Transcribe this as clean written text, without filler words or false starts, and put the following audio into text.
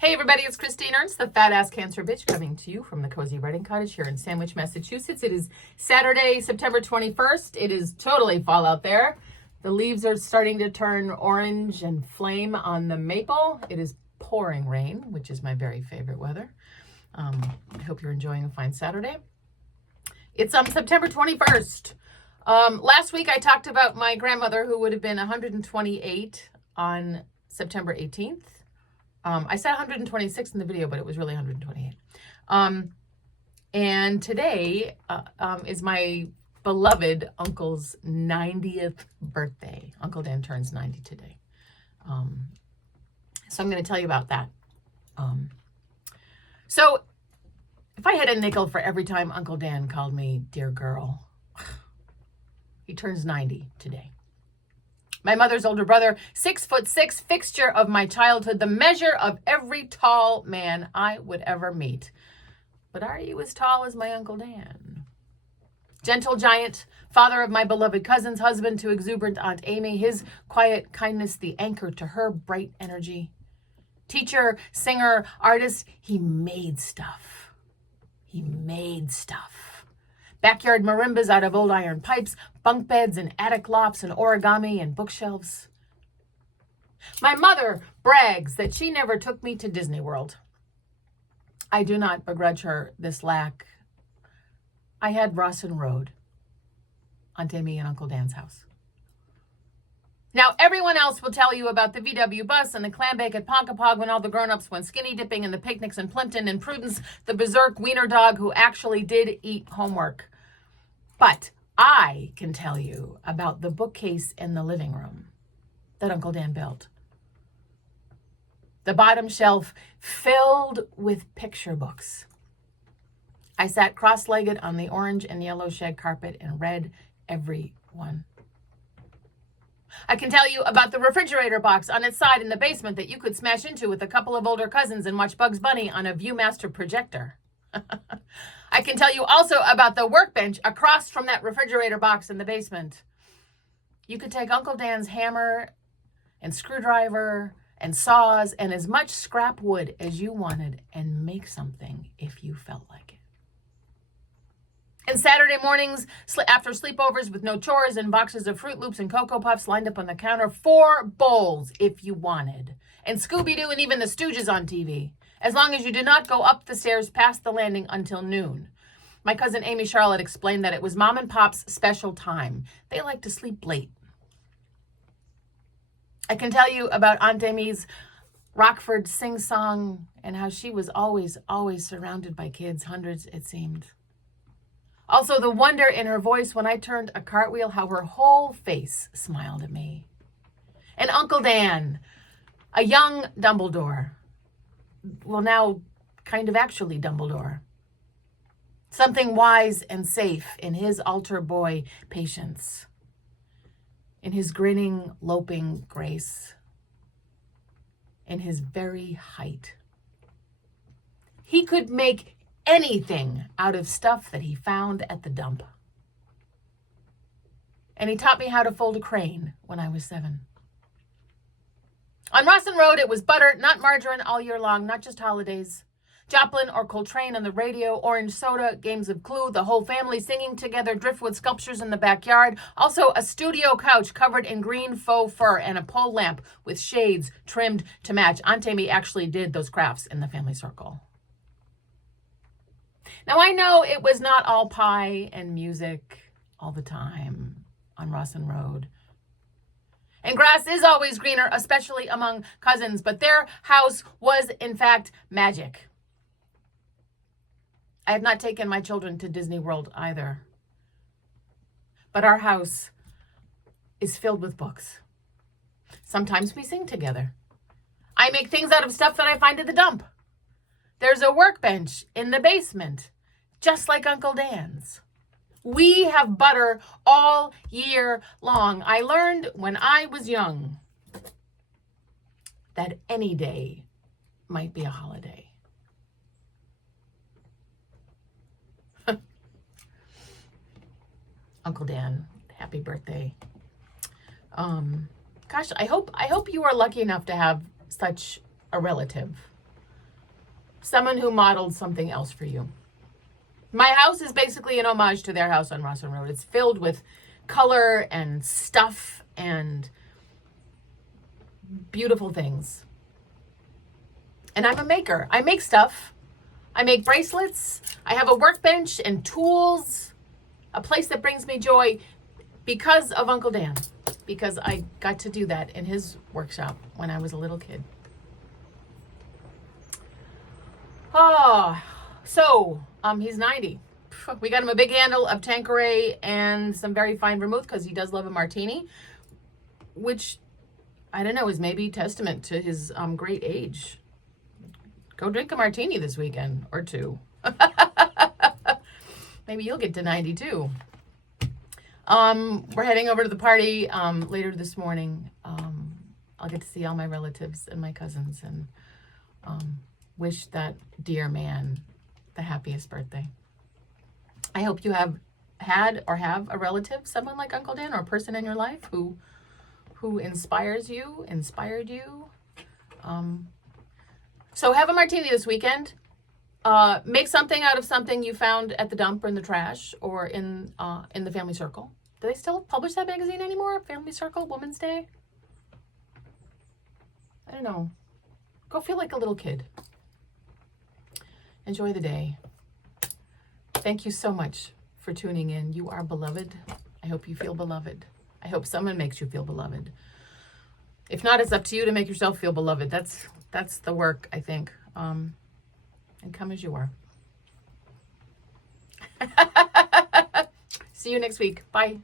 Hey everybody, it's Christine Ernst, the Fat Ass Cancer Bitch, coming to you from the Cozy Writing Cottage here in Sandwich, Massachusetts. It is Saturday, September 21st. It is totally fall out there. The leaves are starting to turn orange and flame on the maple. It is pouring rain, which is my very favorite weather. I hope you're enjoying a fine Saturday. It's September 21st. Last week I talked about my grandmother who would have been 128 on September 18th. I said 126 in the video, but it was really 128. And today is my beloved uncle's 90th birthday. Uncle Dan turns 90 today. So I'm going to tell you about that. So if I had a nickel for every time Uncle Dan called me dear girl, he turns 90 today. My mother's older brother, 6'6", fixture of my childhood, the measure of every tall man I would ever meet. But are you as tall as my Uncle Dan? Gentle giant, father of my beloved cousin's husband to exuberant Aunt Amy, his quiet kindness the anchor to her bright energy. Teacher, singer, artist, he made stuff. He made stuff. Backyard marimbas out of old iron pipes, bunk beds and attic lofts and origami and bookshelves. My mother brags that she never took me to Disney World. I do not begrudge her this lack. I had Rawson Road, Aunt Amy and Uncle Dan's house. Now, everyone else will tell you about the VW bus and the clam bake at Ponkapog when all the grown-ups went skinny dipping and the picnics in Plimpton and Prudence, the berserk wiener dog who actually did eat homework. But I can tell you about the bookcase in the living room that Uncle Dan built. The bottom shelf filled with picture books. I sat cross-legged on the orange and yellow shed carpet and read every one. I can tell you about the refrigerator box on its side in the basement that you could smash into with a couple of older cousins and watch Bugs Bunny on a Viewmaster projector. I can tell you also about the workbench across from that refrigerator box in the basement. You could take Uncle Dan's hammer and screwdriver and saws and as much scrap wood as you wanted and make something if you felt like it. And Saturday mornings, after sleepovers with no chores and boxes of Fruit Loops and Cocoa Puffs lined up on the counter, 4 bowls if you wanted. And Scooby-Doo and even the Stooges on TV, as long as you did not go up the stairs past the landing until noon. My cousin Amy Charlotte explained that it was Mom and Pop's special time. They like to sleep late. I can tell you about Aunt Amy's Rockford sing-song and how she was always surrounded by kids, hundreds it seemed. Also, the wonder in her voice when I turned a cartwheel, how her whole face smiled at me. And Uncle Dan, a young Dumbledore. Well, now kind of actually Dumbledore. Something wise and safe in his altar boy patience. In his grinning, loping grace. In his very height. He could make anything out of stuff that he found at the dump. And he taught me how to fold a crane when I was 7. On Rawson Road, it was butter, not margarine, all year long, not just holidays. Joplin or Coltrane on the radio, orange soda, games of Clue, the whole family singing together, driftwood sculptures in the backyard. Also, a studio couch covered in green faux fur and a pole lamp with shades trimmed to match. Aunt Amy actually did those crafts in the family circle. Now, I know it was not all pie and music all the time on Rawson Road. And grass is always greener, especially among cousins, but their house was, in fact, magic. I have not taken my children to Disney World either. But our house is filled with books. Sometimes we sing together. I make things out of stuff that I find at the dump. There's a workbench in the basement, just like Uncle Dan's. We have butter all year long. I learned when I was young that any day might be a holiday. Uncle Dan, happy birthday. Gosh, I hope you are lucky enough to have such a relative. someone who modeled something else for you. My house is basically an homage to their house on Rosslyn Road. It's filled with color and stuff and beautiful things. And I'm a maker. I make stuff. I make bracelets. I have a workbench and tools, a place that brings me joy because of Uncle Dan, because I got to do that in his workshop when I was a little kid. Oh, so he's 90. We got him a big handle of Tanqueray and some very fine vermouth because he does love a martini, which I don't know is maybe testament to his great age. Go drink a martini this weekend or two. Maybe you'll get to 90 too. We're heading over to the party later this morning. I'll get to see all my relatives and my cousins and wish that dear man the happiest birthday. I hope you have had or have a relative, someone like Uncle Dan, or a person in your life who inspired you. So have a martini this weekend. Make something out of something you found at the dump or in the trash or in the Family Circle. Do they still publish that magazine anymore? Family Circle, Women's Day? I don't know. Go feel like a little kid. Enjoy the day. Thank you so much for tuning in. You are beloved. I hope you feel beloved. I hope someone makes you feel beloved. If not, it's up to you to make yourself feel beloved. That's the work, I think. And come as you are. See you next week. Bye.